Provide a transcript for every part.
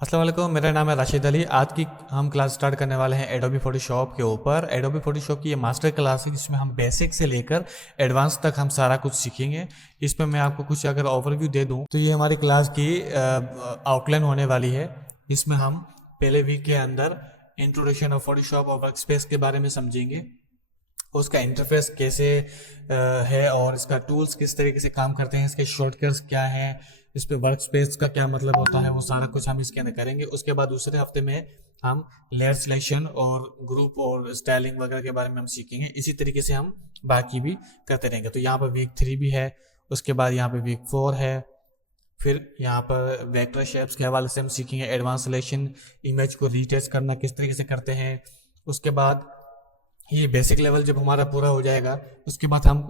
अस्सलाम वालेकुम, मेरा नाम है राशिद अली। आज की हम क्लास स्टार्ट करने वाले हैं एडोबी फोटोशॉप के ऊपर। एडोबी फोटोशॉप की ये मास्टर क्लास है जिसमें हम बेसिक से लेकर एडवांस तक हम सारा कुछ सीखेंगे। इसमें मैं आपको कुछ अगर ओवरव्यू दे दूं तो ये हमारी क्लास की आउटलाइन होने वाली है। इसमें हम पहले वीक के अंदर इंट्रोडक्शन ऑफ फोटोशॉप और वर्कस्पेस के बारे में समझेंगे, उसका इंटरफेस कैसे है और इसका टूल्स किस तरीके से काम करते हैं, इसके शॉर्टकट्स क्या हैं, इस पे वर्क स्पेस का क्या मतलब होता है, वो सारा कुछ हम इसके अंदर करेंगे। उसके बाद दूसरे हफ्ते में हम लेयर सिलेक्शन और ग्रुप और स्टाइलिंग वगैरह के बारे में हम सीखेंगे। इसी तरीके से हम बाकी भी करते रहेंगे। तो यहाँ पर वीक 3 भी है, उसके बाद यहाँ पे वीक 4 है, फिर यहाँ पर वेक्टर शेप्स के हवाले से हम सीखेंगे एडवांस सिलेक्शन, इमेज को रीटेच करना किस तरीके से करते हैं। उसके बाद ये बेसिक लेवल जब हमारा पूरा हो जाएगा उसके बाद हम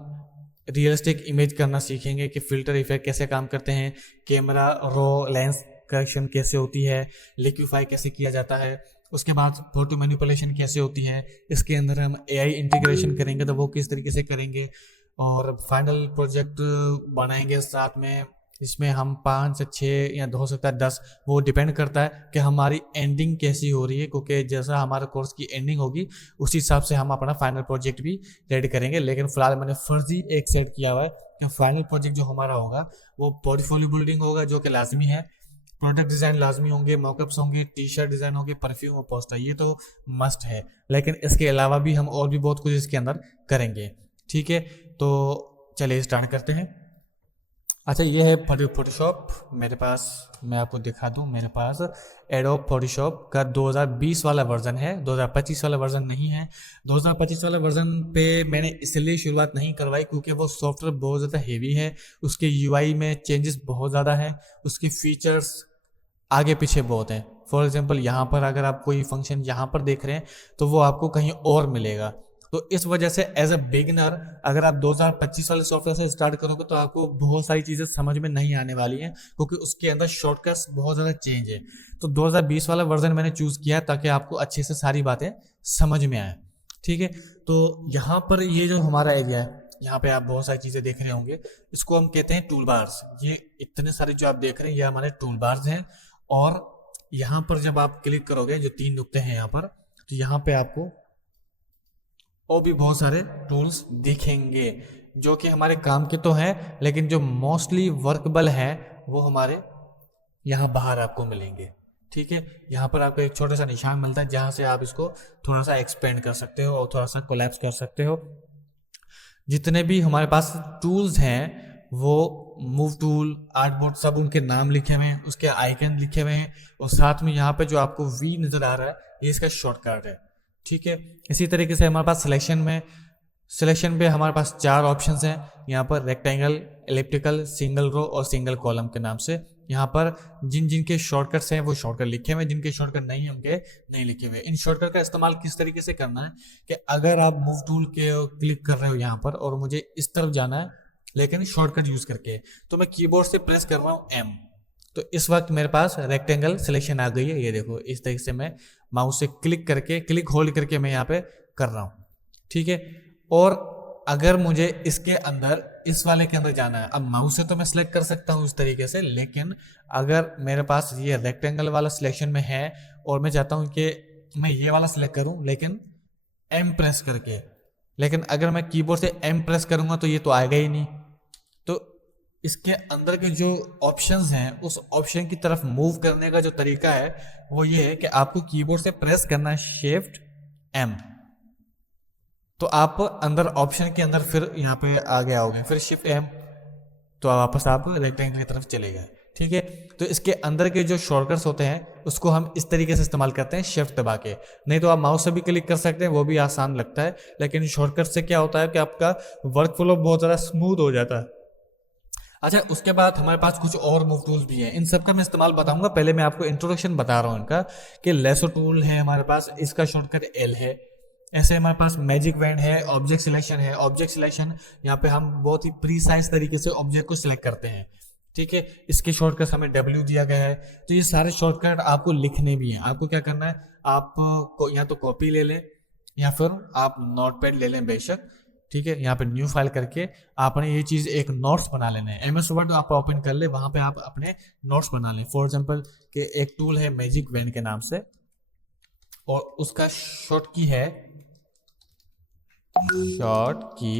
रियलिस्टिक इमेज करना सीखेंगे कि फिल्टर इफेक्ट कैसे काम करते हैं, कैमरा रो लेंस करेक्शन कैसे होती है, लिक्विफाई कैसे किया जाता है। उसके बाद फोटो मैनिपुलेशन कैसे होती है, इसके अंदर हम एआई इंटीग्रेशन करेंगे तो वो किस तरीके से करेंगे, और फाइनल प्रोजेक्ट बनाएंगे साथ में। इसमें हम 5 या 6 या हो सकता है 10, वो डिपेंड करता है कि हमारी एंडिंग कैसी हो रही है, क्योंकि जैसा हमारे कोर्स की एंडिंग होगी उसी हिसाब से हम अपना फाइनल प्रोजेक्ट भी रेडी करेंगे। लेकिन फिलहाल मैंने फर्जी एक सेट किया हुआ है कि फाइनल प्रोजेक्ट जो हमारा होगा वो पोर्टफोलियो बिल्डिंग होगा, जो कि लाजमी है। प्रोडक्ट डिज़ाइन लाजमी होंगे, मॉकअप्स होंगे, टी शर्ट डिज़ाइन होंगे, परफ्यूम और पोस्टर, ये तो मस्ट है। लेकिन इसके अलावा भी हम और भी बहुत कुछ इसके अंदर करेंगे। ठीक है, तो चलिए स्टार्ट करते हैं। अच्छा, ये है फोटोशॉप मेरे पास, मैं आपको दिखा दूं। मेरे पास एडोब फोटोशॉप का 2020 वाला वर्जन है, 2025 वाला वर्जन नहीं है। 2025 वाला वर्जन पे मैंने इसलिए शुरुआत नहीं करवाई क्योंकि वो सॉफ्टवेयर बहुत ज़्यादा हेवी है, उसके यूआई में चेंजेस बहुत ज़्यादा हैं, उसके फीचर्स आगे पीछे बहुत हैं। फॉर एग्जांपल यहाँ पर अगर आप कोई फंक्शन यहाँ पर देख रहे हैं तो वो आपको कहीं और मिलेगा। तो इस वजह से एज अ बिगिनर अगर आप 2025 वाले सॉफ्टवेयर से स्टार्ट करोगे तो आपको बहुत सारी चीज़ें समझ में नहीं आने वाली हैं, क्योंकि उसके अंदर शॉर्टकट्स बहुत ज़्यादा चेंज है। तो 2020 वाला वर्जन मैंने चूज़ किया है ताकि आपको अच्छे से सारी बातें समझ में आए। ठीक है, तो यहाँ पर ये जो हमारा एरिया है, यहाँ पे आप बहुत सारी चीज़ें देख रहे होंगे, इसको हम कहते हैं टूल बार्स। ये इतने सारे जो आप देख रहे हैं ये हमारे टूल बार्स हैं। और यहाँ पर जब आप क्लिक करोगे, जो 3 नुक्ते हैं यहाँ पर, तो यहाँ पे आपको और भी बहुत सारे टूल्स दिखेंगे जो कि हमारे काम के तो हैं, लेकिन जो मोस्टली वर्कबल हैं वो हमारे यहाँ बाहर आपको मिलेंगे। ठीक है, यहाँ पर आपको एक छोटा सा निशान मिलता है जहाँ से आप इसको थोड़ा सा एक्सपेंड कर सकते हो और थोड़ा सा कोलैप्स कर सकते हो। जितने भी हमारे पास टूल्स हैं वो मूव टूल, आर्टबोर्ड, सब उनके नाम लिखे हुए हैं, उसके आइकन लिखे हुए हैं, और साथ में यहाँ पे जो आपको वी नज़र आ रहा है ये इसका शॉर्टकट है। ठीक है, इसी तरीके से हमारे पास सिलेक्शन पे हमारे पास 4 ऑप्शंस हैं यहाँ पर, रेक्टेंगल, एलिप्टिकल, सिंगल रो और सिंगल कॉलम के नाम से। यहाँ पर जिनके शॉर्टकट्स हैं वो शॉर्टकट लिखे हुए हैं, जिनके शॉर्टकट नहीं हैं उनके नहीं लिखे हुए। इन शॉर्टकट का इस्तेमाल किस तरीके से करना है कि अगर आप मूव टूल के क्लिक कर रहे हो यहाँ पर और मुझे इस तरफ जाना है लेकिन शॉर्टकट यूज करके, तो मैं कीबोर्ड से प्रेस कर रहा हूँ M, तो इस वक्त मेरे पास रेक्टेंगल सिलेक्शन आ गई है। ये देखो, इस तरीके से मैं माउस से क्लिक होल्ड करके मैं यहाँ पे कर रहा हूँ। ठीक है, और अगर मुझे इसके अंदर, इस वाले के अंदर जाना है, अब माउस से तो मैं सिलेक्ट कर सकता हूँ इस तरीके से, लेकिन अगर मेरे पास ये रेक्टेंगल वाला सिलेक्शन में है और मैं चाहता हूँ कि मैं ये वाला सिलेक्ट करूँ लेकिन M प्रेस करके, लेकिन अगर मैं कीबोर्ड से M प्रेस करूँगा तो ये तो आएगा ही नहीं। तो इसके अंदर के जो ऑप्शंस हैं उस ऑप्शन की तरफ मूव करने का जो तरीका है वो ये है कि आपको कीबोर्ड से प्रेस करना है शिफ्ट M, तो आप अंदर ऑप्शन के अंदर फिर यहाँ पे आगे आओगे, फिर शिफ्ट M, तो वापस आप रेक्टेंगल की तरफ चले गए। ठीक है, तो इसके अंदर के जो शॉर्टकट्स होते हैं उसको हम इस तरीके से इस्तेमाल करते हैं शिफ्ट दबा के, नहीं तो आप माउस से भी क्लिक कर सकते हैं, वो भी आसान लगता है। लेकिन शॉर्टकट से क्या होता है कि आपका वर्क फ्लो बहुत ज़्यादा स्मूथ हो जाता है। अच्छा, उसके बाद हमारे पास कुछ और मूव टूल्स भी हैं, इन सब का मैं इस्तेमाल बताऊंगा। पहले मैं आपको इंट्रोडक्शन बता रहा हूँ इनका, कि लेसो टूल है हमारे पास, इसका शॉर्टकट L है। ऐसे हमारे पास मैजिक बैंड है, ऑब्जेक्ट सिलेक्शन है। ऑब्जेक्ट सिलेक्शन यहाँ पे हम बहुत ही प्रीसाइज तरीके से ऑब्जेक्ट को सिलेक्ट करते हैं। ठीक है, इसके शॉर्टकट हमें W दिया गया है। तो ये सारे शॉर्टकट आपको लिखने भी हैं। आपको क्या करना है, आप या तो कॉपी ले लें या फिर आप नोटपैड ले लें बेशक, ठीक है, यहाँ पे न्यू फाइल करके आपने ये चीज़ एक नोट्स बना लेना है। MS वर्ड आप ओपन कर ले, वहाँ पे आप अपने नोट्स बना लें। फॉर एग्जांपल कि एक टूल है मैजिक वेन के नाम से, और उसका शॉर्ट की है शॉर्ट की,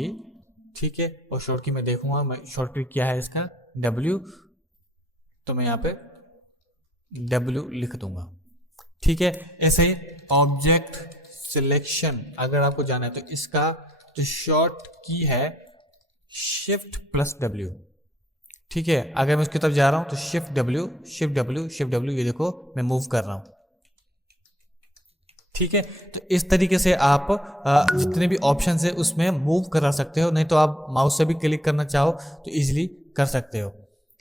ठीक है, और शॉर्ट की मैं देखूंगा मैं शॉर्ट की क्या है इसका W, तो मैं यहाँ पे W लिख दूंगा, ठीक है। ऐसे ही ऑब्जेक्ट सिलेक्शन अगर आपको जाना है तो इसका जो शॉर्ट की है Shift+W, ठीक है। अगर मैं उसकी तरफ जा रहा हूं तो Shift+W Shift+W Shift+W, ये देखो मैं मूव कर रहा हूं, ठीक है। तो इस तरीके से आप जितने भी ऑप्शन है उसमें मूव करा सकते हो, नहीं तो आप माउस से भी क्लिक करना चाहो तो इजीली कर सकते हो,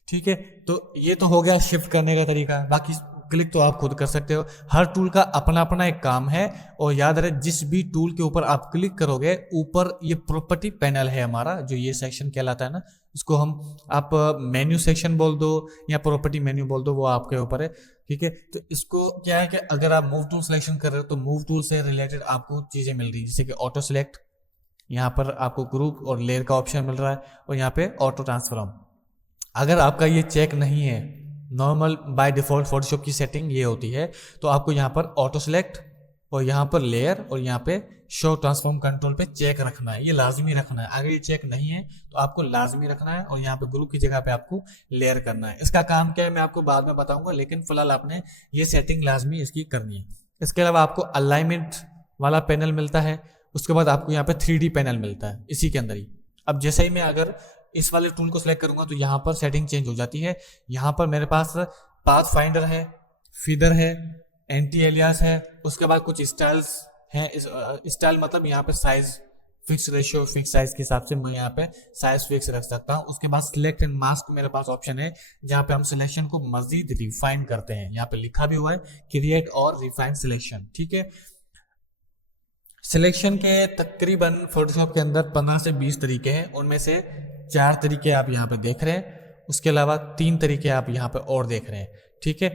ठीक है। तो ये तो हो गया शिफ्ट करने का तरीका, बाकी क्लिक तो आप खुद कर सकते हो। हर टूल का अपना अपना एक काम है, और याद रहे जिस भी टूल के ऊपर आप क्लिक करोगे ऊपर ये प्रॉपर्टी पैनल है हमारा, जो ये सेक्शन कहलाता है ना, इसको हम आप मेन्यू सेक्शन बोल दो या प्रॉपर्टी मेन्यू बोल दो, वो आपके ऊपर है, ठीक है। तो इसको क्या है कि अगर आप मूव टूल सिलेक्शन कर रहे हो तो मूव टूल से रिलेटेड आपको चीजें मिल रही है, जैसे कि ऑटो सिलेक्ट, यहाँ पर आपको ग्रुप और लेयर का ऑप्शन मिल रहा है, और यहाँ पे ऑटो ट्रांसफॉर्म। अगर आपका ये चेक नहीं है, नॉर्मल बाय डिफॉल्ट फोटोशॉप की सेटिंग ये होती है, तो आपको यहाँ पर ऑटो सेलेक्ट और यहाँ पर लेयर और यहाँ पे शो ट्रांसफॉर्म कंट्रोल पे चेक रखना है, ये लाजमी रखना है। अगर ये चेक नहीं है तो आपको लाजमी रखना है, और यहाँ पे ग्रुप की जगह पे आपको लेयर करना है। इसका काम क्या है मैं आपको बाद में बताऊंगा, लेकिन फिलहाल आपने ये सेटिंग लाजमी इसकी करनी है। इसके अलावा आपको अलाइनमेंट वाला पैनल मिलता है, उसके बाद आपको यहाँ पे 3D पैनल मिलता है इसी के अंदर ही। अब जैसे ही मैं अगर इस वाले टूल को सिलेक्ट करूंगा तो यहाँ पर सेटिंग चेंज हो जाती है। यहाँ पर मेरे पास पाथ फाइंडर है, फीडर है, एंटी एलियास है, उसके बाद कुछ स्टाइल्स हैं। स्टाइल मतलब यहाँ पे size fix ratio, fix size के हिसाब से मैं यहाँ पे साइज फिक्स रख सकता हूँ। उसके बाद सिलेक्ट एंड मास्क मेरे पास ऑप्शन है, जहाँ पे हम सिलेक्शन को मजीद रिफाइन करते हैं। यहाँ पे लिखा भी हुआ है क्रिएट और रिफाइन सिलेक्शन, ठीक है। सिलेक्शन के तकरीबन फोटोशॉप के अंदर 15 से 20 तरीके हैं, उनमें से 4 तरीके आप यहाँ पे देख रहे हैं, उसके अलावा 3 तरीके आप यहाँ पे और देख रहे हैं, ठीक है।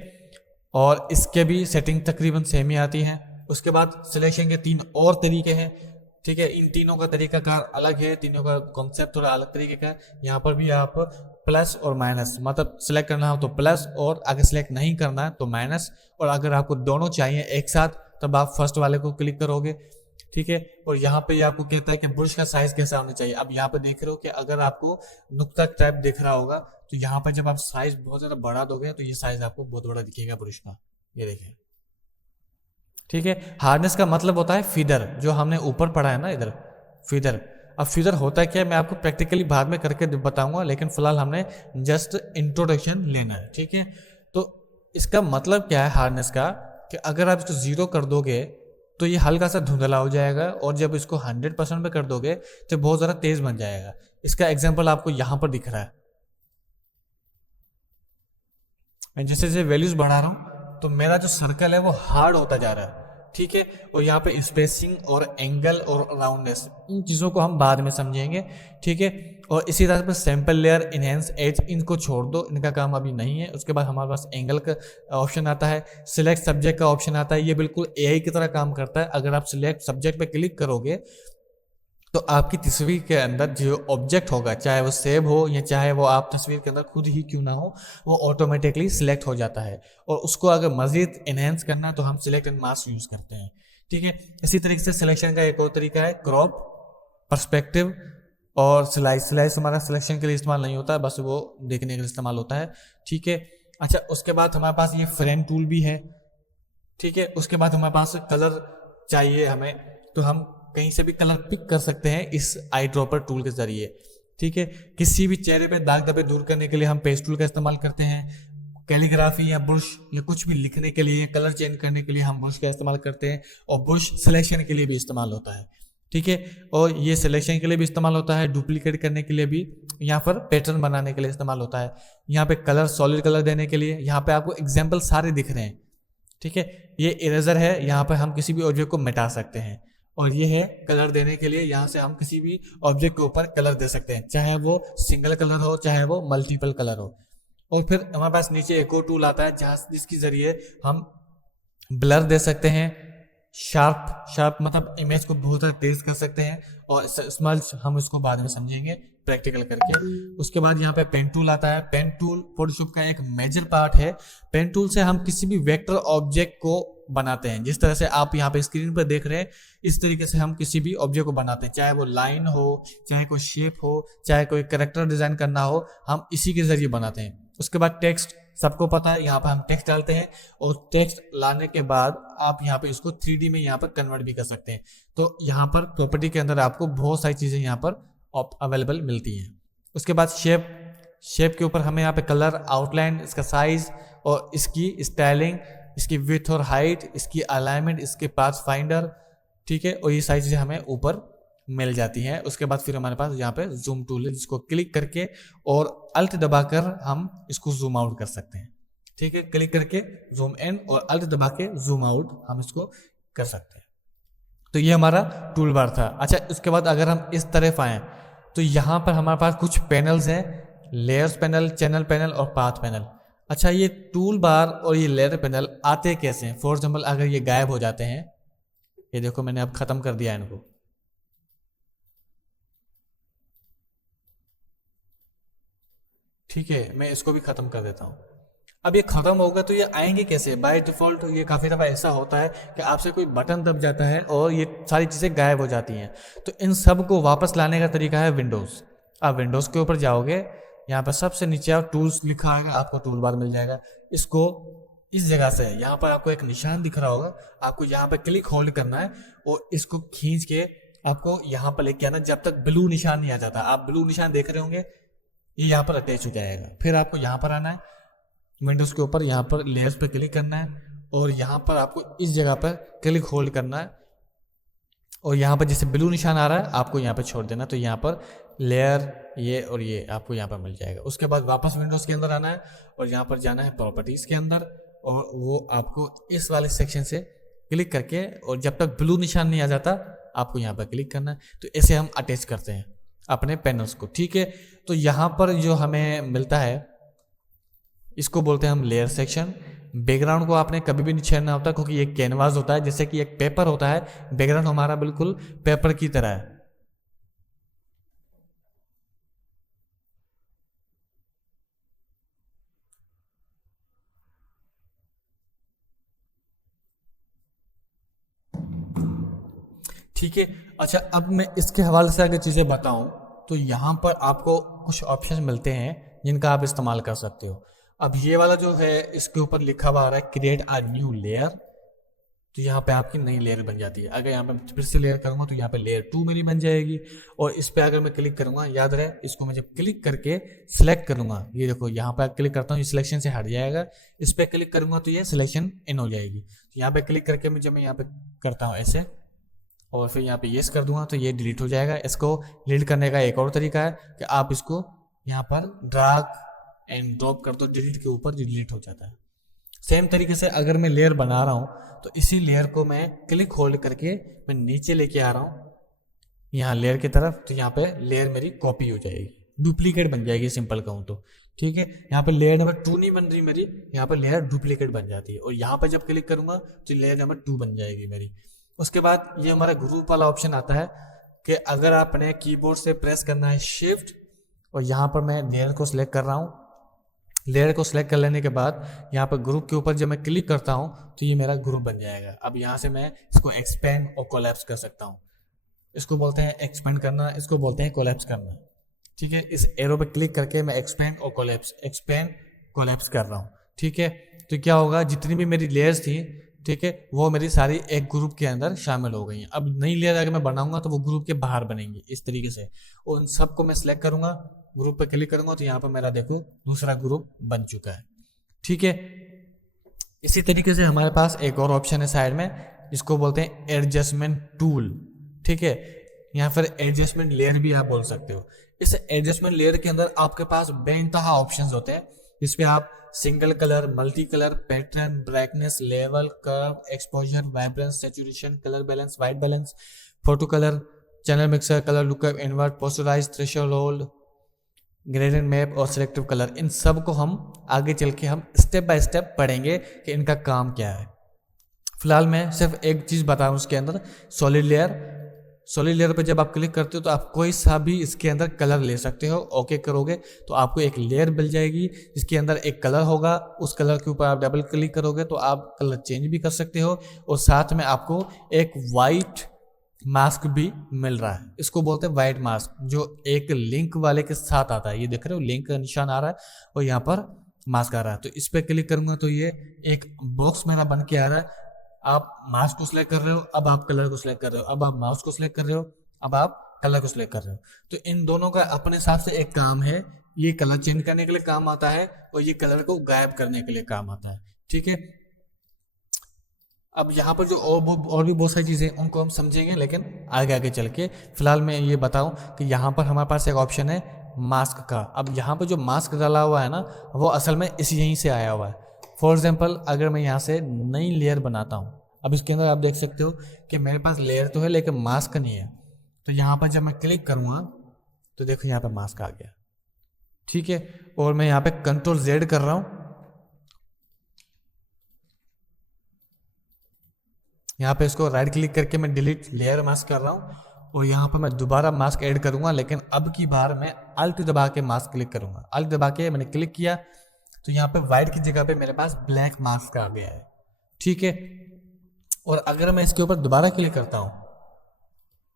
और इसके भी सेटिंग तकरीबन सेम ही आती है। उसके बाद सिलेक्शन के 3 और तरीके हैं, ठीक है। इन तीनों का तरीकाकार अलग है, तीनों का कॉन्सेप्ट थोड़ा अलग तरीके का है। यहाँ पर भी आप प्लस और माइनस, मतलब सिलेक्ट करना हो तो प्लस, और अगर सिलेक्ट नहीं करना है तो माइनस, और अगर आपको दोनों चाहिए एक साथ तब आप फर्स्ट वाले को क्लिक करोगे, ठीक है। और यहाँ पे आपको कहता है कि ब्रश का साइज कैसा होना चाहिए। अब यहाँ पे देख रहे हो कि अगर आपको नुक्ता टाइप दिख रहा होगा तो यहाँ पर जब आप साइज बहुत ज्यादा बढ़ा दोगे तो ये साइज आपको बहुत बड़ा दिखेगा ब्रश का, ये देखें, ठीक है। हार्डनेस का मतलब होता है फीडर, जो हमने ऊपर पढ़ा है ना इधर, फीडर। अब फीडर होता है क्या मैं आपको प्रैक्टिकली बाद में करके बताऊंगा, लेकिन फिलहाल हमने जस्ट इंट्रोडक्शन लेना है, ठीक है। तो इसका मतलब क्या है हार्डनेस का, कि अगर आप इसको 0 कर दोगे तो ये हल्का सा धुंधला हो जाएगा, और जब इसको 100% पे कर दोगे तो बहुत ज़्यादा तेज बन जाएगा। इसका एग्जांपल आपको यहाँ पर दिख रहा है। मैं जैसे जैसे वैल्यूज बढ़ा रहा हूँ तो मेरा जो सर्कल है वो हार्ड होता जा रहा है, ठीक है। और यहाँ पे स्पेसिंग और एंगल और राउंडनेस, इन चीज़ों को हम बाद में समझेंगे, ठीक है। और इसी तरह से सैंपल लेयर, इनहेंस एज, इनको छोड़ दो, इनका काम अभी नहीं है। उसके बाद हमारे पास एंगल का ऑप्शन आता है, सिलेक्ट सब्जेक्ट का ऑप्शन आता है। ये बिल्कुल AI की तरह काम करता है। अगर आप सिलेक्ट सब्जेक्ट पे क्लिक करोगे तो आपकी तस्वीर के अंदर जो ऑब्जेक्ट होगा, चाहे वो सेव हो या चाहे वो आप तस्वीर के अंदर खुद ही क्यों ना हो, वो ऑटोमेटिकली सिलेक्ट हो जाता है। और उसको अगर मजीद इनहेंस करना है तो हम सिलेक्ट एंड मास्क यूज करते हैं, ठीक है। इसी तरीके से सिलेक्शन का एक और तरीका है क्रॉप, पर्सपेक्टिव और स्लाइस। स्लाइस हमारा सिलेक्शन के लिए इस्तेमाल नहीं होता है, बस वो देखने के लिए इस्तेमाल होता है, ठीक है। अच्छा, उसके बाद हमारे पास ये फ्रेम टूल भी है, ठीक है। उसके बाद हमारे पास कलर चाहिए हमें, तो हम कहीं से भी कलर पिक कर सकते हैं इस आई ड्रॉपर टूल के जरिए, ठीक है। किसी भी चेहरे पे दाग धब्बे दूर करने के लिए हम पेस्ट टूल का इस्तेमाल करते हैं। कैलीग्राफी या ब्रश या कुछ भी लिखने के लिए, कलर चेंज करने के लिए हम ब्रश का इस्तेमाल करते हैं। और ब्रश सिलेक्शन के लिए भी इस्तेमाल होता है, ठीक है। और ये सिलेक्शन के लिए भी इस्तेमाल होता है, डुप्लीकेट करने के लिए भी, यहाँ पर पैटर्न बनाने के लिए इस्तेमाल होता है। यहाँ पे कलर, सॉलिड कलर देने के लिए, यहाँ पे आपको एग्जाम्पल सारे दिख रहे हैं, ठीक है। ये इरेजर है, यहाँ पर हम किसी भी ऑब्जेक्ट को मिटा सकते हैं। और ये है कलर देने के लिए, यहाँ से हम किसी भी ऑब्जेक्ट के ऊपर कलर दे सकते हैं, चाहे वो सिंगल कलर हो चाहे वो मल्टीपल कलर हो। और फिर हमारे पास नीचे एक और टूल आता है जहाँ जिसके जरिए हम ब्लर दे सकते हैं, शार्प शार्प मतलब इमेज को बहुत तेज कर सकते हैं, और स्मल्च हम इसको बाद में समझेंगे प्रैक्टिकल करके। उसके बाद यहाँ पे पेन टूल आता है। पेन टूल फोटोशॉप का एक मेजर पार्ट है। पेन टूल से हम किसी भी वेक्टर ऑब्जेक्ट को बनाते हैं, जिस तरह से आप यहाँ पे स्क्रीन पर देख रहे हैं, इस तरीके से हम किसी भी ऑब्जेक्ट को बनाते हैं, चाहे वो लाइन हो, चाहे कोई शेप हो, चाहे कोई कैरेक्टर डिजाइन करना हो, हम इसी के जरिए बनाते हैं। उसके बाद टेक्स्ट, सबको पता है, यहाँ पर हम टेक्स्ट डालते हैं, और टेक्स्ट लाने के बाद आप यहाँ पे इसको 3D में यहाँ पर कन्वर्ट भी कर सकते हैं। तो यहाँ पर प्रॉपर्टी के अंदर आपको बहुत सारी चीज़ें यहाँ पर अवेलेबल मिलती हैं। उसके बाद शेप, शेप के ऊपर हमें यहाँ पे कलर, आउटलाइन, इसका साइज और इसकी स्टाइलिंग, इसकी विड्थ और हाइट, इसकी अलाइनमेंट, इसके पाथ फाइंडर, ठीक है, और ये सारी चीज़ें हमें ऊपर मिल जाती हैं। उसके बाद फिर हमारे पास यहाँ पे जूम टूल है, जिसको क्लिक करके और अल्ट दबाकर हम इसको जूम आउट कर सकते हैं, ठीक है। क्लिक करके जूम इन और अल्ट दबा के जूम आउट हम इसको कर सकते हैं। तो ये हमारा टूल बार था। अच्छा, उसके बाद अगर हम इस तरफ आए तो यहाँ पर हमारे पास कुछ पैनल्स हैं, लेयर्स पैनल, चैनल पैनल और पाथ पैनल। अच्छा, ये टूल बार और ये लेयर पैनल आते कैसे हैं? फॉर एग्जाम्पल अगर ये गायब हो जाते हैं, ये देखो मैंने अब खत्म कर दिया इनको, ठीक है, मैं इसको भी खत्म कर देता हूँ। अब ये खत्म होगा तो ये आएंगे कैसे? बाय डिफॉल्ट ये काफ़ी दफ़ा ऐसा होता है कि आपसे कोई बटन दब जाता है और ये सारी चीज़ें गायब हो जाती हैं। तो इन सब को वापस लाने का तरीका है विंडोज़। आप विंडोज़ के ऊपर जाओगे, यहाँ पर सबसे नीचे आप टूल्स लिखा आएगा, आपको टूल बार मिल जाएगा। इसको इस जगह से, यहाँ पर आपको एक निशान दिख रहा होगा, आपको यहाँ पर क्लिक होल्ड करना है और इसको खींच के आपको यहाँ पर लेके आना, जब तक ब्लू निशान नहीं आ जाता। आप ब्लू निशान देख रहे होंगे, ये यहाँ पर अटैच हो जाएगा। फिर आपको यहाँ पर आना है, विंडोज़ के ऊपर यहाँ पर लेयर्स पे क्लिक करना है और यहाँ पर आपको इस जगह पर क्लिक होल्ड करना है, और यहाँ पर जैसे ब्लू निशान आ रहा है आपको यहाँ पर छोड़ देना, तो यहाँ पर लेयर ये और ये आपको यहाँ पर मिल जाएगा। उसके बाद वापस विंडोज़ के अंदर आना है और यहाँ पर जाना है प्रॉपर्टीज़ के अंदर, और वो आपको इस वाले सेक्शन से क्लिक करके, और जब तक ब्लू निशान नहीं आ जाता आपको यहाँ पर क्लिक करना है। तो ऐसे हम अटैच करते हैं अपने पैनल्स को, ठीक है। तो यहाँ पर जो हमें मिलता है इसको बोलते हैं हम लेयर सेक्शन। बैकग्राउंड को आपने कभी भी नहीं छेड़ना होता, क्योंकि ये कैनवास होता है, जैसे कि एक पेपर होता है, बैकग्राउंड हमारा बिल्कुल पेपर की तरह है। ठीक है। अच्छा, अब मैं इसके हवाले से अगर चीज़ें बताऊं तो यहाँ पर आपको कुछ ऑप्शन मिलते हैं जिनका आप इस्तेमाल कर सकते हो। अब ये वाला जो है, इसके ऊपर लिखा हुआ आ रहा है क्रिएट अ न्यू लेयर, तो यहाँ पे आपकी नई लेयर बन जाती है। अगर यहाँ पे फिर से लेयर करूँगा तो यहाँ पे लेयर 2 मेरी बन जाएगी, और इस पर अगर मैं क्लिक करूँगा, याद रहे इसको मैं जब क्लिक करके सिलेक्ट करूँगा, ये देखो यहाँ पे क्लिक करता हूँ, ये सिलेक्शन से हट जाएगा। इस पर क्लिक करूँगा तो ये सिलेक्शन इन हो जाएगी। तो यहाँ पे क्लिक करके मैं जब मैं यहाँ पे करता हूँ ऐसे, और फिर यहाँ पे येस कर दूंगा तो ये डिलीट हो जाएगा। इसको डिलीट करने का एक और तरीका है कि आप इसको यहाँ पर ड्रैग एंड ड्रॉप कर दो, डिलीट के ऊपर डिलीट हो जाता है। सेम तरीके से अगर मैं लेयर बना रहा हूँ तो इसी लेयर को मैं क्लिक होल्ड करके मैं नीचे लेके आ रहा हूँ यहाँ लेयर की तरफ, तो यहाँ पे लेयर मेरी कॉपी हो जाएगी, डुप्लीकेट बन जाएगी, सिंपल कहूँ तो, ठीक है। यहाँ पे लेयर नंबर 2 नहीं बन रही मेरी, यहाँ पर लेयर डुप्लीकेट बन जाती है, और यहाँ पर जब क्लिक करूंगा तो लेयर नंबर 2 बन जाएगी मेरी। उसके बाद ये हमारा ग्रुप वाला ऑप्शन आता है कि अगर आपने कीबोर्ड से प्रेस करना है शिफ्ट, और यहाँ पर मैं लेयर को सिलेक्ट कर रहा हूँ। लेयर को सिलेक्ट कर लेने के बाद यहाँ पर ग्रुप के ऊपर जब मैं क्लिक करता हूँ तो ये मेरा ग्रुप बन जाएगा। अब यहाँ से मैं इसको एक्सपेंड और कोलैप्स कर सकता हूँ। इसको बोलते हैं एक्सपेंड करना, इसको बोलते हैं कोलैप्स करना, ठीक है। इस एरो पे क्लिक करके मैं एक्सपेंड और कोलैप्स, एक्सपेंड कोलैप्स कर रहा हूँ, ठीक है। तो क्या होगा, जितनी भी मेरी लेयर्स थी, ठीक है, वो मेरी सारी एक ग्रुप के अंदर शामिल हो गई हैं। अब नई लेयर अगर मैं बनाऊंगा तो वो ग्रुप के बाहर बनेंगी इस तरीके से, और उन सबको मैं सिलेक्ट करूंगा, ग्रुप पे क्लिक करूंगा तो यहाँ पर मेरा देखो दूसरा ग्रुप बन चुका है, ठीक है। इसी तरीके से हमारे पास एक और ऑप्शन है साइड में, जिसको बोलते हैं एडजस्टमेंट टूल, ठीक है, या फिर एडजस्टमेंट लेयर भी आप बोल सकते हो। इस एडजस्टमेंट लेयर के अंदर आपके पास बेनतहा ऑप्शंस होते हैं, जिसपे आप single colour, multi colour, pattern, brightness, level, curve, exposure, vibrance, saturation, colour balance, white balance, photo colour, channel mixer, colour lookup, invert, posterise, threshold, gradient map और सिलेक्टिव कलर, इन सब को हम आगे चल के हम स्टेप बाय स्टेप पढ़ेंगे कि इनका काम क्या है। फिलहाल मैं सिर्फ एक चीज़ बता रहा हूँ उसके अंदर, सॉलिड लेयर पे जब आप क्लिक करते हो तो आप कोई सा भी इसके अंदर कलर ले सकते हो। ओके करोगे तो आपको एक लेयर मिल जाएगी जिसके अंदर एक कलर होगा, उस कलर के ऊपर आप डबल क्लिक करोगे तो आप कलर चेंज भी कर सकते हो, और साथ में आपको एक वाइट मास्क भी मिल रहा है। इसको बोलते हैं वाइट मास्क, जो एक लिंक वाले के साथ आता है। ये देख रहे हो लिंक का निशान आ रहा है और यहाँ पर मास्क आ रहा है। तो इस पर क्लिक करूंगा तो ये एक बॉक्स मेरा बन के आ रहा है। आप मास्क को सिलेक्ट कर रहे हो, अब आप कलर को सिलेक्ट कर रहे हो, अब आप माउस को सिलेक्ट कर रहे हो, अब आप कलर को सिलेक्ट कर रहे हो। तो इन दोनों का अपने हिसाब से एक काम है, ये कलर चेंज करने के लिए काम आता है और ये कलर को गायब करने के लिए काम आता है। ठीक है, अब यहाँ पर जो और भी बहुत सारी चीज़ें उनको हम समझेंगे लेकिन आगे आगे चल के। फिलहाल मैं ये बताऊं कि यहाँ पर हमारे पास एक ऑप्शन है मास्क का। अब यहाँ पर जो मास्क डाला हुआ है ना, वो असल में इसी यहीं से आया हुआ है। फॉर एग्जाम्पल अगर मैं यहाँ से नई लेयर बनाता हूँ, अब इसके अंदर आप देख सकते हो कि मेरे पास लेयर तो है लेकिन मास्क नहीं है। तो यहाँ पर जब मैं क्लिक करूँगा तो देखो यहाँ पर मास्क आ गया। ठीक है, और मैं यहाँ पे Ctrl+Z कर रहा हूँ, यहाँ पे इसको राइट क्लिक करके मैं डिलीट लेयर मास्क कर रहा हूँ, और यहाँ पर मैं दोबारा मास्क ऐड करूँगा, लेकिन अब की बार मैं अल्ट दबा के मास्क क्लिक करूँगा। अल्ट दबा के मैंने क्लिक किया तो यहाँ पे वाइट की जगह पे मेरे पास ब्लैक मास्क आ गया है। ठीक है, और अगर मैं इसके ऊपर दोबारा क्लिक करता हूँ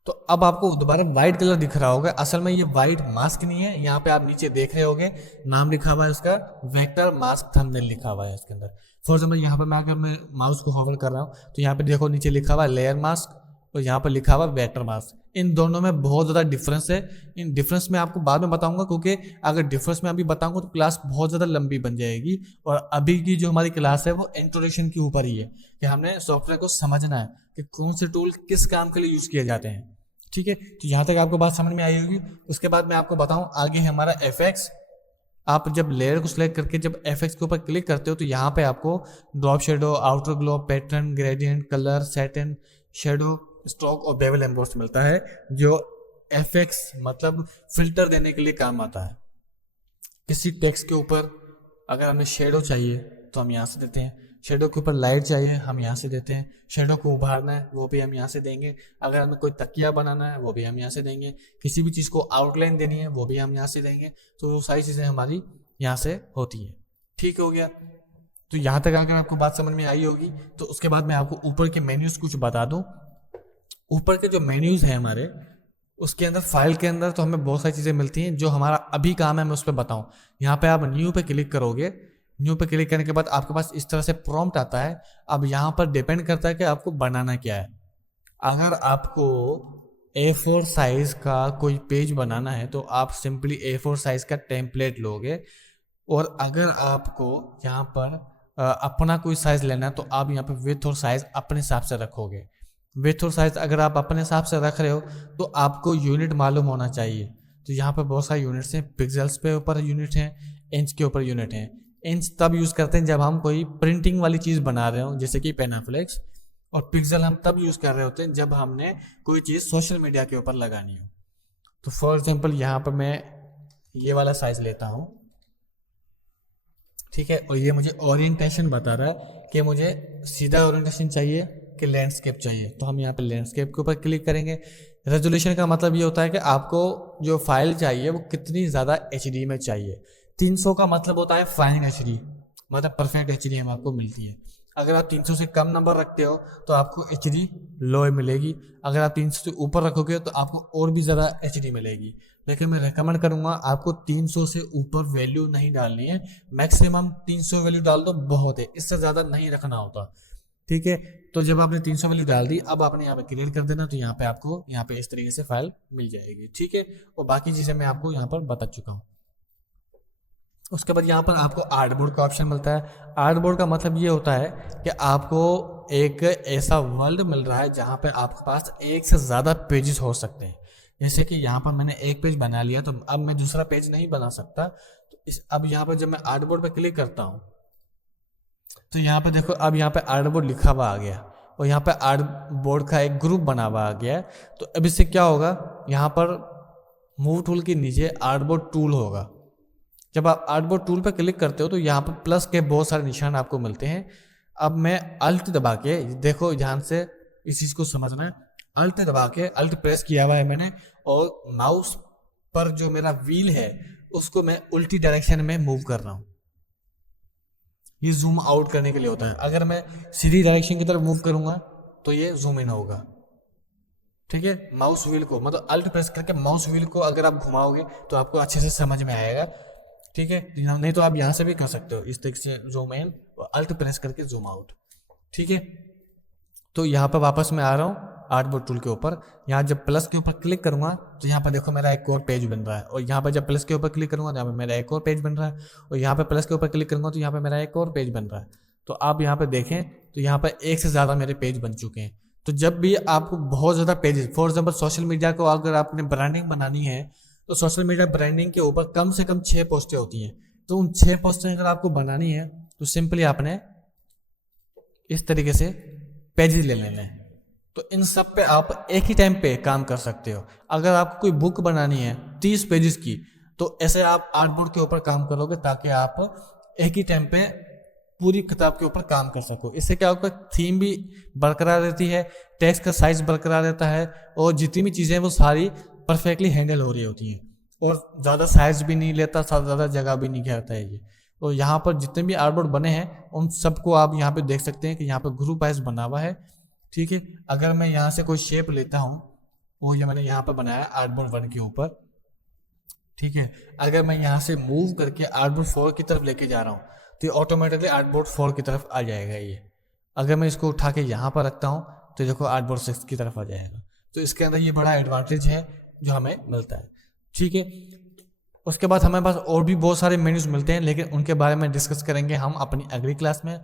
तो अब आपको दोबारा वाइट कलर दिख रहा होगा। असल में ये वाइट मास्क नहीं है, यहाँ पे आप नीचे देख रहे होगे नाम लिखा हुआ है उसका, वेक्टर मास्क थंबनेल लिखा हुआ है इसके अंदर। फॉर एग्जाम्पल यहाँ पर मैं अगर मैं माउस को होवर कर रहा हूँ तो यहाँ पे देखो नीचे लिखा हुआ है लेयर मास्क और यहाँ पर लिखा हुआ वेक्टर मास्क। इन दोनों में बहुत ज़्यादा डिफरेंस है। इन डिफरेंस में आपको बाद में बताऊंगा, क्योंकि अगर डिफरेंस में अभी बताऊंगा तो क्लास बहुत ज़्यादा लंबी बन जाएगी। और अभी की जो हमारी क्लास है वो इंट्रोडक्शन के ऊपर ही है कि हमने सॉफ्टवेयर को समझना है कि कौन से टूल किस काम के लिए यूज़ किए जाते हैं। ठीक है, तो यहाँ तक आपको बात समझ में आई होगी। उसके बाद मैं आपको बताऊँ आगे है हमारा एफएक्स। आप जब लेयर को सिलेक्ट करके जब एफएक्स के ऊपर क्लिक करते हो तो यहाँ पे आपको drop shadow, outer glow, pattern, gradient, colour, satin, shadow, stroke और बेवल एम्बोस मिलता है, जो एफएक्स मतलब फिल्टर देने के लिए काम आता है। किसी टेक्स्ट के ऊपर अगर हमें शेडो चाहिए तो हम यहाँ से देते हैं, शेडो के ऊपर लाइट चाहिए हम यहाँ से देते हैं, शेडो को उभारना है वो भी हम यहाँ से देंगे, अगर हमें कोई तकिया बनाना है वो भी हम यहाँ से देंगे, किसी भी चीज़ को आउटलाइन देनी है वो भी हम यहाँ से देंगे। तो वो सारी चीज़ें हमारी यहाँ से होती हैं। ठीक हो गया, तो यहाँ तक अगर आपको बात समझ में आई होगी तो उसके बाद मैं आपको ऊपर के मेन्यूज कुछ बता दूँ। ऊपर के जो मेन्यूज हैं हमारे, उसके अंदर फाइल के अंदर तो हमें बहुत सारी चीज़ें मिलती हैं। जो हमारा अभी काम है मैं उस पर बताऊँ। यहाँ पे आप न्यू पे क्लिक करोगे, न्यू पे क्लिक करने के बाद आपके पास इस तरह से प्रॉम्प्ट आता है। अब यहाँ पर डिपेंड करता है कि आपको बनाना क्या है। अगर आपको A4 साइज का कोई पेज बनाना है तो आप सिंपली A4 साइज का टेम्पलेट लोगे, और अगर आपको यहाँ पर अपना कोई साइज लेना है तो आप यहाँ पर विड्थ और साइज अपने हिसाब से रखोगे। विड्थ और साइज अगर आप अपने हिसाब से रख रहे हो तो आपको यूनिट मालूम होना चाहिए। तो यहाँ पर बहुत सारे यूनिट्स हैं, पिक्सल्स पे ऊपर यूनिट हैं, इंच के ऊपर यूनिट हैं। इंच तब यूज़ करते हैं जब हम कोई प्रिंटिंग वाली चीज़ बना रहे हो जैसे कि पेनाफ्लेक्स, और पिक्सल हम तब यूज़ कर रहे होते हैं जब हमने कोई चीज़ सोशल मीडिया के ऊपर लगानी हो। तो फॉर एग्जांपल यहाँ पर मैं ये वाला साइज लेता हूँ, ठीक है, और ये मुझे ओरिएंटेशन बता रहा है कि मुझे सीधा ओरिएंटेशन चाहिए कि लैंडस्केप चाहिए। तो हम यहाँ पे लैंडस्केप के ऊपर क्लिक करेंगे। रेजोल्यूशन का मतलब ये होता है कि आपको जो फाइल चाहिए वो कितनी ज़्यादा एचडी में चाहिए। 300 का मतलब होता है फाइन एचडी, मतलब परफेक्ट एचडी हम आपको मिलती है। अगर आप 300 से कम नंबर रखते हो तो आपको एचडी लो मिलेगी, अगर आप 300 से ऊपर रखोगे तो आपको और भी ज़्यादा एचडी मिलेगी। लेकिन मैं रेकमेंड करूँगा आपको 300 से ऊपर वैल्यू नहीं डालनी है, मैक्सिमम 300 वैल्यू डाल दो बहुत है, इससे ज़्यादा नहीं रखना होता। ठीक है, तो जब आपने 300 वैल्यू डाल दी, अब आपने यहाँ पे क्लियर कर देना, तो यहाँ पे आपको यहाँ पे इस तरीके से फाइल मिल जाएगी। ठीक है, और बाकी चीज़ें मैं आपको यहाँ पर बता चुका हूँ। उसके बाद यहाँ पर आपको आर्टबोर्ड का ऑप्शन मिलता है। आर्टबोर्ड का मतलब ये होता है कि आपको एक ऐसा वर्ल्ड मिल रहा है जहाँ पे आपके पास एक से ज़्यादा पेजेस हो सकते हैं। जैसे कि यहाँ पर मैंने एक पेज बना लिया तो अब मैं दूसरा पेज नहीं बना सकता। तो अब यहाँ पर जब मैं आर्टबोर्ड पे क्लिक करता हूँ तो यहाँ पे देखो, अब यहाँ पे आर्टबोर्ड लिखा हुआ आ गया और यहाँ पे आर्टबोर्ड का एक ग्रुप बना हुआ आ गया है। तो अब इससे क्या होगा, यहाँ पर मूव टूल के नीचे आर्टबोर्ड टूल होगा। जब आप आर्टबोर्ड टूल पर क्लिक करते हो तो यहाँ पर प्लस के बहुत सारे निशान आपको मिलते हैं। अब मैं अल्ट दबा के, देखो ध्यान से इस चीज को समझना है, अल्ट दबा के, अल्ट प्रेस किया हुआ है मैंने, और माउस पर जो मेरा व्हील है उसको मैं उल्टी डायरेक्शन में मूव कर रहा हूं। ये जूम आउट करने के लिए होता है। अगर मैं सीधी डायरेक्शन की तरफ मूव करूंगा तो ये जूम इन होगा। ठीक है, माउस व्हील को मतलब अल्ट प्रेस करके माउस व्हील को अगर आप घुमाओगे तो आपको अच्छे से समझ में आएगा। ठीक है, नहीं तो आप यहाँ से भी कर सकते हो इस तरीके से, जूम इन और अल्ट प्रेस करके जूम आउट। ठीक है, तो यहाँ पर वापस मैं आ रहा हूँ आर्टबोर्ड टूल के ऊपर। यहाँ जब प्लस के ऊपर क्लिक करूंगा तो यहाँ पर देखो मेरा एक और पेज बन रहा है, और यहाँ पर जब प्लस के ऊपर क्लिक करूंगा तो यहाँ पे मेरा एक और पेज बन रहा है, और यहाँ पे प्लस के ऊपर क्लिक करूंगा तो यहाँ पे मेरा एक और पेज बन रहा है। तो आप यहाँ पे देखें तो यहाँ पर एक से ज़्यादा मेरे पेज बन चुके हैं। तो जब भी आपको बहुत ज़्यादा pages, for example social media को अगर आपने ब्रांडिंग बनानी है तो सोशल मीडिया ब्रांडिंग के ऊपर कम से कम 6 पोस्टें होती हैं। तो उन 6 पोस्टें अगर आपको बनानी है तो सिंपली आपने इस तरीके से पेजेस ले लेने हैं। तो इन सब पे आप एक ही टाइम पे काम कर सकते हो। अगर आपको कोई बुक बनानी है 30 पेजेस की, तो ऐसे आप आर्टबोर्ड के ऊपर काम करोगे ताकि आप एक ही टाइम पे पूरी किताब के ऊपर काम कर सको। इससे क्या होगा, थीम भी बरकरार रहती है, टेक्स्ट का साइज बरकरार रहता है, और जितनी भी चीज़ें वो सारी परफेक्टली हैंडल हो रही होती हैं, और ज़्यादा साइज भी नहीं लेता, ज़्यादा जगह भी नहीं घेरता है ये। तो यहाँ पर जितने भी आर्टबोर्ड बने हैं उन सबको आप यहाँ पे देख सकते हैं कि यहाँ पे ग्रुप वाइज बना हुआ है। ठीक है, अगर मैं यहाँ से कोई शेप लेता हूँ, वो ये मैंने यहाँ पर बनाया आर्टबोर्ड 1 के ऊपर। ठीक है, अगर मैं यहाँ से मूव करके आर्टबोर्ड 4 की तरफ लेके जा रहा हूँ तो ये ऑटोमेटिकली आर्टबोर्ड 4 की तरफ आ जाएगा ये। अगर मैं इसको उठा के यहाँ पर रखता हूँ तो देखो आर्टबोर्ड 6 की तरफ आ जाएगा। तो इसके अंदर ये बड़ा एडवांटेज है जो हमें मिलता है। ठीक है, उसके बाद हमारे पास और भी बहुत सारे मेन्यूज मिलते हैं, लेकिन उनके बारे में डिस्कस करेंगे हम अपनी अगली क्लास में।